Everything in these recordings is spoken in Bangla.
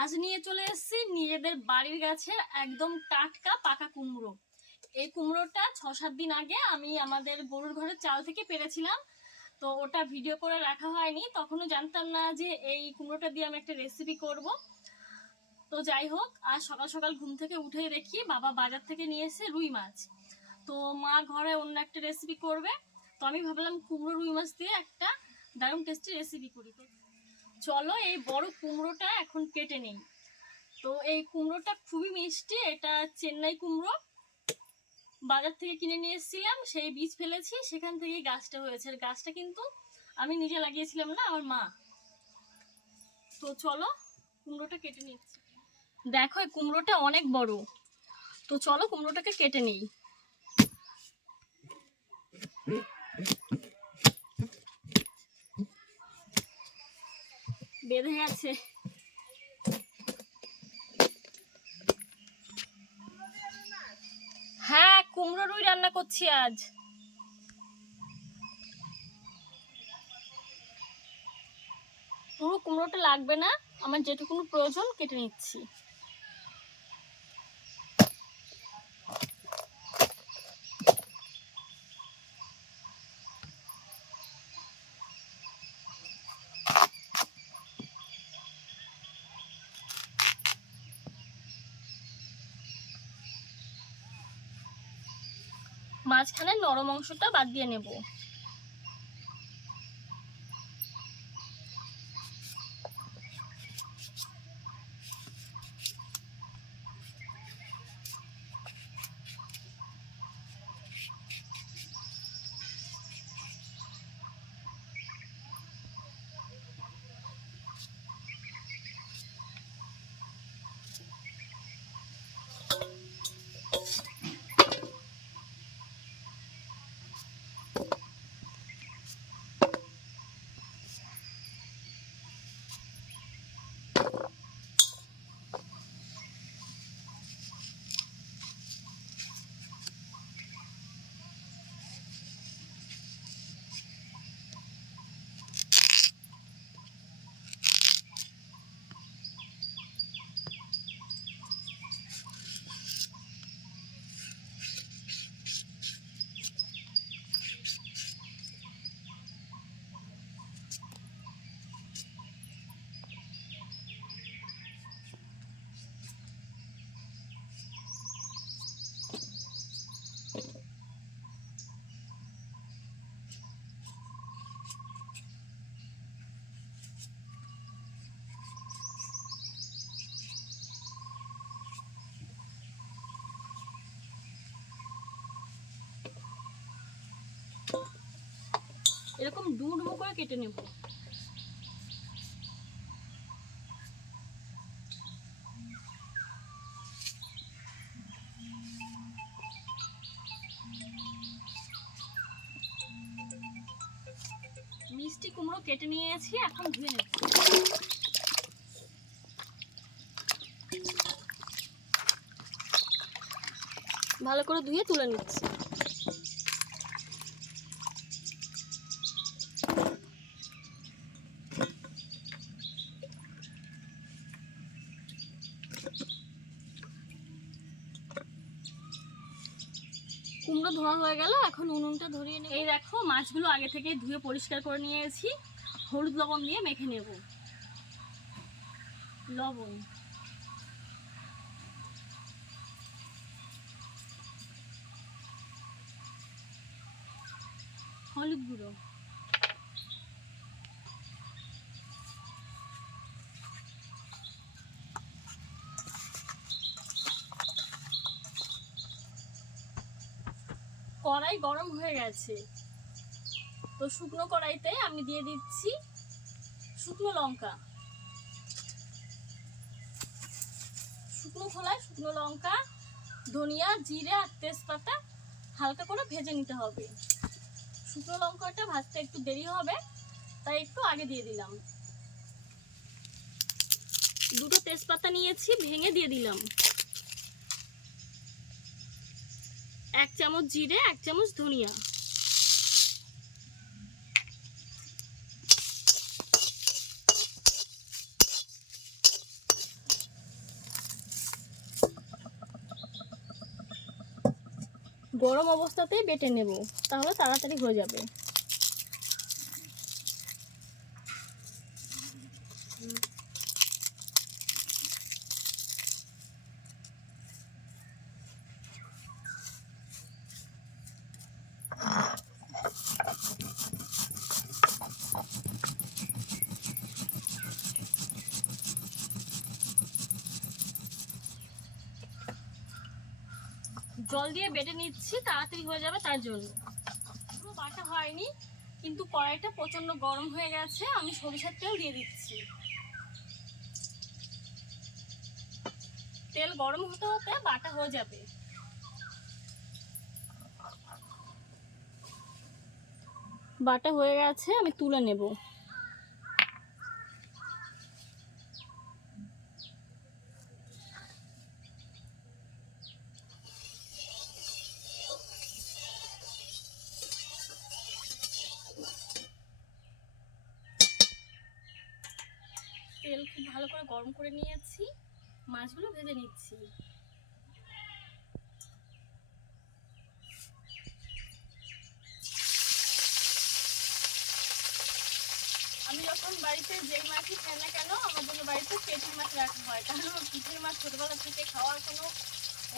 আজ নিয়ে চলে এসেছি নিজেদের বাড়ির গাছের একদম টাটকা পাকা কুমড়ো। এই কুমড়োটা ছ সাত দিন আগে আমি আমাদের গরুর ঘরের চাল থেকে পেরেছিলাম। তো ওটা ভিডিও করে রাখা হয়নি, তখনও জানতাম না যে এই কুমড়োটা দিয়ে আমি একটা রেসিপি করব। তো যাই হোক আর সকাল সকাল ঘুম থেকে উঠেই দেখি বাবা বাজার থেকে নিয়ে এসে রুই মাছ। তো মা ঘরে অন্য একটা রেসিপি করবে। তো আমি ভাবলাম কুমড়ো রুই মাছ দিয়ে একটা দারুণ টেস্টি রেসিপি করি। তো চলো এই বড় কুমড়োটা এখন কেটে নেই। তো এই কুমড়োটা খুবই মিষ্টি, এটা চেন্নাই কুমড়ো। বাজার থেকে কিনে নিয়ে এসেছিলাম, সেই বীজ ফেলেছি, সেখান থেকে গাছটা হয়েছে। আর গাছটা কিন্তু আমি নিজে লাগিয়েছিলাম না, আমার মা। তো চলো কুমড়োটা কেটে নিচ্ছি দেখো, এই কুমড়োটা অনেক বড়। তো চলো কুমড়োটাকে কেটে নিই। বেঁধে গেছে হ্যাঁ কুমড়ো রুই রান্না করছি আজ। পুরো কুমড়োটা লাগবে না, আমার যেটুকুনো প্রয়োজন কেটে নিচ্ছি। মাঝখানে নরম অংশটা বাদ দিয়ে নেব। এরকম ডুমো করে কেটে নেব। মিষ্টি কুমড়ো কেটে নিয়েছি, এখন ধুয়ে নেব। ভালো করে ধুয়ে তুলে নিচ্ছি। কুমড়ো ধোয়া হয়ে গেল, এখন উনুনটা ধরিয়ে নেব। এই দেখো, মাছগুলো আগে থেকে ধুয়ে পরিষ্কার করে নিয়ে নিয়েছি। হলুদ লবণ দিয়ে মেখে নেব। লবণ। হলুদ গুঁড়ো। কড়াই গরম হয়ে গেছে। তো শুকনো কড়াইতে আমি দিয়ে দিচ্ছি শুকনো লঙ্কা। শুকনো খোলায় শুকনো লঙ্কা, ধনিয়া, জিরে আর তেজপাতা হালকা করে ভেজে নিতে হবে। শুকনো লঙ্কাটা ভাজতে একটু দেরি হবে, তাই একটু আগে দিয়ে দিলাম। দুটো তেজপাতা নিয়েছি, ভেঙে দিয়ে দিলাম। এক চামচ জিরে এক চামচ ধনিয়া। গরম অবস্থাতেই বেটে নেব তাহলে তাড়াতাড়ি হয়ে যাবে। জল দিয়ে বেটে নিচ্ছি, তাড়াতাড়ি হয়ে যাবে তার জন্য। পুরো বাটা হয়নি, কিন্তু কড়াইটা প্রচণ্ড গরম হয়ে গেছে, আমি সরিষার তেল দিয়ে দিচ্ছি। তেল গরম হতে হতে বাটা হয়ে যাবে। বাটা হয়ে গেছে, আমি তুলে নেব। তেল খুব ভালো করে গরম করে নিয়েছি। মাছগুলো ভেজে নিচ্ছি। আমি যখন বাড়িতে যে মাছই খাই না কেন, আমার জন্য বাড়িতে পেটির মাছ রাখা হয়। কারণ আমার পিঠের মাছ ছোটবেলা থেকে খাওয়ার কোনো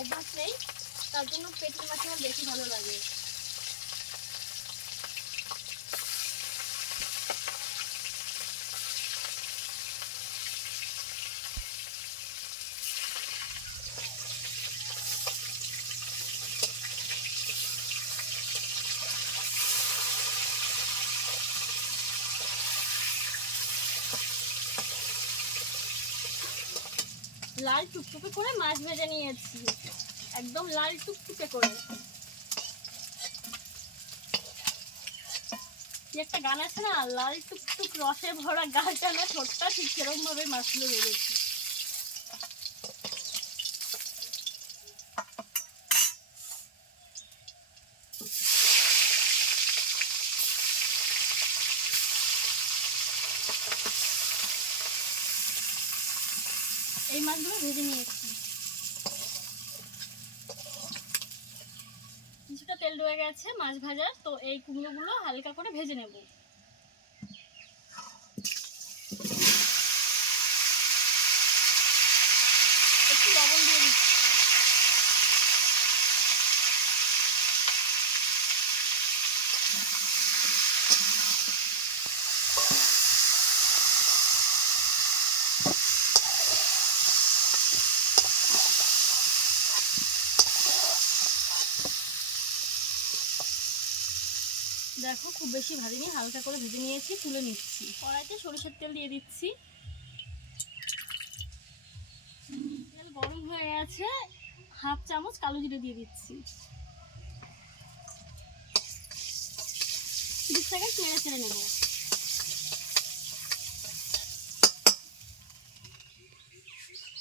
অভ্যাস নেই। তার জন্য পেটির মাছ আমার বেশি ভালো লাগে। লাল টুকটুকে করে মাছ ভেজে নিয়েছি। একদম লাল টুকটুকে করে। একটা গান আছে না? লাল টুকটুক রসে ভরা গাছ আনা ছোট্টা ঠিক সেরকম ভাবে মাছগুলো ভেজেছি এই মাছগুলো ভেজে নিয়েছি কিছুটা তেল রয়ে গেছে মাছ ভাজার, তো এই কুমড়োগুলো হালকা করে ভেজে নেব একটু লবণ দিয়ে দিচ্ছি দেখো, খুব বেশি ভাজিনি হালকা করে ভেজে নিয়েছি, তুলে নিচ্ছি। কড়াইতে সরিষার তেল দিয়ে দিচ্ছি। তেল গরম হয়ে গেছে, হাফ চামচ কালো জিরে দিয়ে দিচ্ছি। ছেড়ে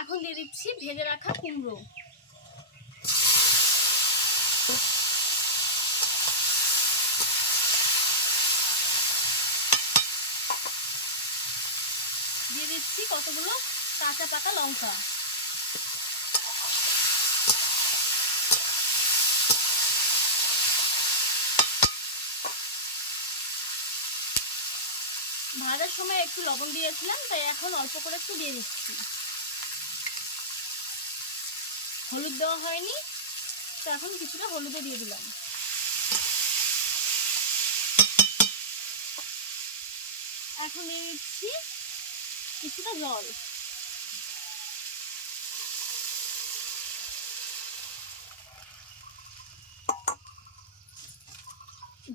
এখন দিয়ে দিচ্ছি ভেজে রাখা কুমড়ো। দিয়ে দিচ্ছি কতগুলো কাঁচা পাকা লঙ্কা। ভাজার সময় একটু লবণ দিয়েছিলাম, তাই এখন অল্প করে একটু দিয়ে দিচ্ছি। হলুদ দেওয়া হয়নি, তো এখন কিছুটা হলুদে দিয়ে দিলাম। এখন দিয়ে দিচ্ছি কিছুটা জল।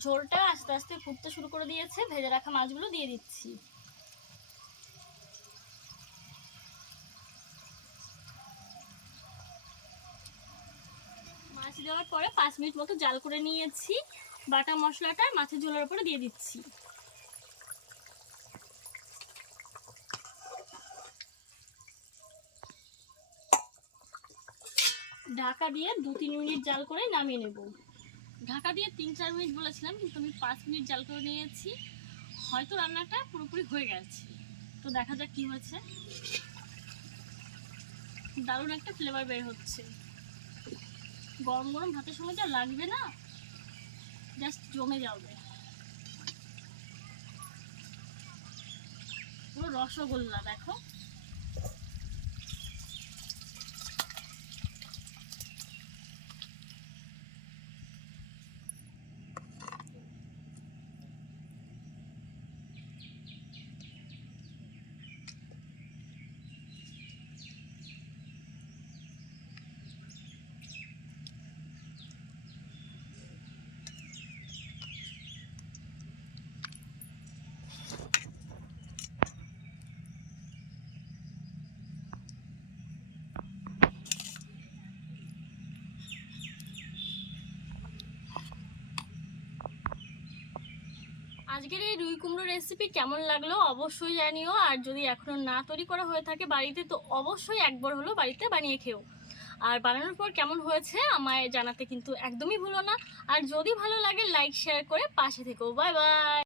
ঝোলটা আস্তে আস্তে ফুটতে শুরু করে দিয়েছে, ভেজে রাখা মাছগুলো দিয়ে দিচ্ছি। মাছ দেওয়ার পরে পাঁচ মিনিট মতো জাল করে নিয়েছি, বাটা মশলাটা মাছের ঝোলের উপরে দিয়ে দিচ্ছি। ঢাকা দিয়ে দু তিন মিনিট জাল করে নামিয়ে নেব। ঢাকা দিয়ে তিন চার মিনিট বলেছিলাম, কিন্তু আমি পাঁচ মিনিট জাল করে নিয়েছি। হয়তো রান্নাটা পুরোপুরি হয়ে গেছে। তো দেখা যাক কি হয়েছে। দারুণ একটা ফ্লেভার বের হচ্ছে। গরম গরম ভাতের সঙ্গে যা লাগবে না জাস্ট জমে যাবে। পুরো রসগোল্লা, দেখো। আজকের এই রুই কুমড়ো রেসিপি কেমন লাগল অবশ্যই জানিও, আর যদি এখনও না তৈরি করা হয়ে থাকে বাড়িতে, তো অবশ্যই একবার হলো বাড়িতে বানিয়ে খেও। আর বানানোর পর কেমন হয়েছে আমায় জানাতে কিন্তু একদমই ভুলো না। আর যদি ভালো লাগে লাইক শেয়ার করে পাশে থেকো বাই বাই